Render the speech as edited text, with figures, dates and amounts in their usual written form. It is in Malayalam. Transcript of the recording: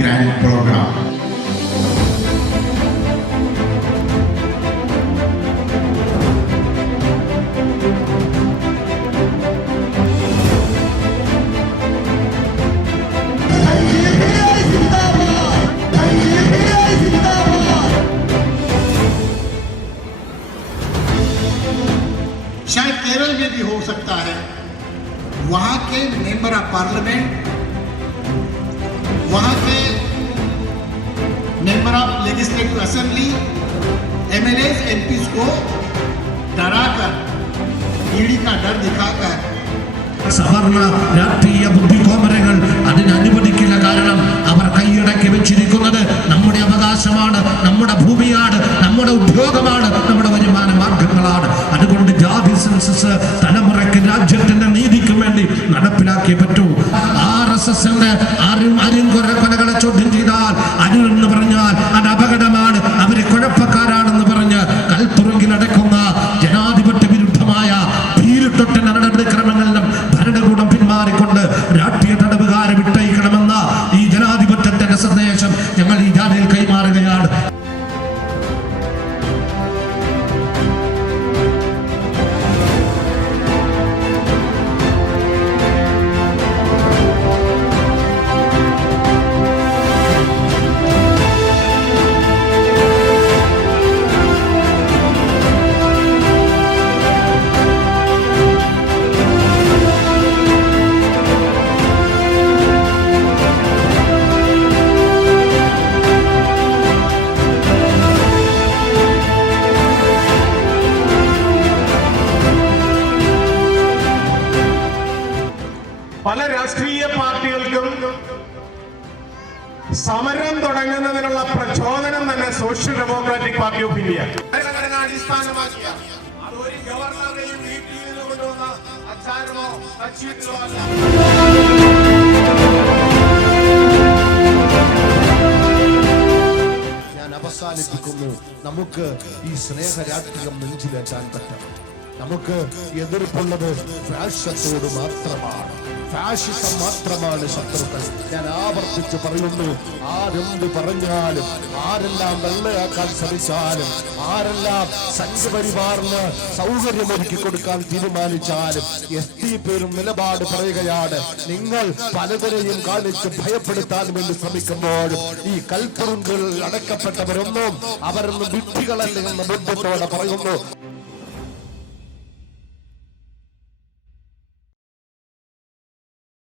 grand program. शायद केरल में भी हो सकता है, वहां के मेंबर ऑफ पार्लियामेंट, वहां के member of legislative assembly, MLA MPs को डराकर, ईडी का डर दिखाकर സവർണ രാഷ്ട്രീയ ബുദ്ധികോമരങ്ങൾ അതിന് അനുവദിക്കില്ല. കാരണം അവർ കൈയടക്കി വെച്ചിരിക്കുന്നത് നമ്മുടെ അവകാശമാണ്, നമ്മുടെ ഭൂമിയാണ്, നമ്മുടെ ഉദ്യോഗമാണ്, നമ്മുടെ വരുമാന മാർഗങ്ങളാണ്. അതുകൊണ്ട് ജാതി സെൻസസ് തലമുറയ്ക്ക് രാജ്യത്തിന്റെ നീതിക്കും വേണ്ടി നടപ്പിലാക്കിയേ പറ്റൂ. RSSന്റെ ആരും കൊലകളെ ചോദ്യം ചെയ്താൽ എന്ന് പറഞ്ഞാൽ അത് അപകടമാണ്, അവര് കുഴപ്പക്കാരാണെന്ന് പറഞ്ഞ് കൽത്തുറുങ്കിലടക്കുന്ന ജനാധിപത്യ വിരുദ്ധമായ ഭീരുത്തൊട്ട നടപടിക്രമങ്ങളിലും ഭരണകൂടം പിന്മാറിക്കൊണ്ട് രാഷ്ട്രീയ തടവുകാരെ വിട്ടയക്കണമെന്ന ഈ ജനാധിപത്യത്തിന്റെ സന്ദേശം ഞങ്ങൾ ഈ ജാഥയിൽ കൈമാറുകയാണ്. പല രാഷ്ട്രീയ പാർട്ടികൾക്കും സമരം തുടങ്ങുന്നതിനുള്ള പ്രചോദനം തന്നെ social democratic party of India ഭരണഘടന അടിസ്ഥാനമാക്കിയ അതൊരു ഗവർണറുടെയും വീട്ടിൽ നിന്ന് കൊണ്ടുവന്ന അച്ചാരമോ കച്ചീട്ടിലോ അല്ല. ഞാൻ അവസാനിപ്പിക്കുന്നു. നമുക്ക് ഈ സ്നേഹ രാഷ്ട്രീയം നെഞ്ചിലേറ്റാൻ പറ്റണം. നമുക്ക് എതിർപ്പുള്ളത് ഫാഷിസത്തോട് മാത്രമാണ്. ഫാഷിസം മാത്രമാണ് ശത്രുക്കൾ. ഞാൻ ആവർത്തിച്ച് പറയുന്നു, ആരെന്ത് പറഞ്ഞാലും, ആരെല്ലാം വെള്ളയാക്കാൻ ശ്രമിച്ചാലും, ആരെല്ലാം സംഘപരിവാറിന് സൗകര്യമൊരുക്കി കൊടുക്കാൻ തീരുമാനിച്ചാലും SDP നിലപാട് പറയുകയാണ്. നിങ്ങൾ പലതരെയും കാണിച്ച് ഭയപ്പെടുത്താൻ വേണ്ടി ശ്രമിക്കുമ്പോഴും ഈ കൽപ്പുറുങ്കൾ അടക്കപ്പെട്ടവരൊന്നും അവരൊന്നും വിഡ്ഢികളല്ല എന്ന ബോധ്യത്തോടെ പറയുന്നു.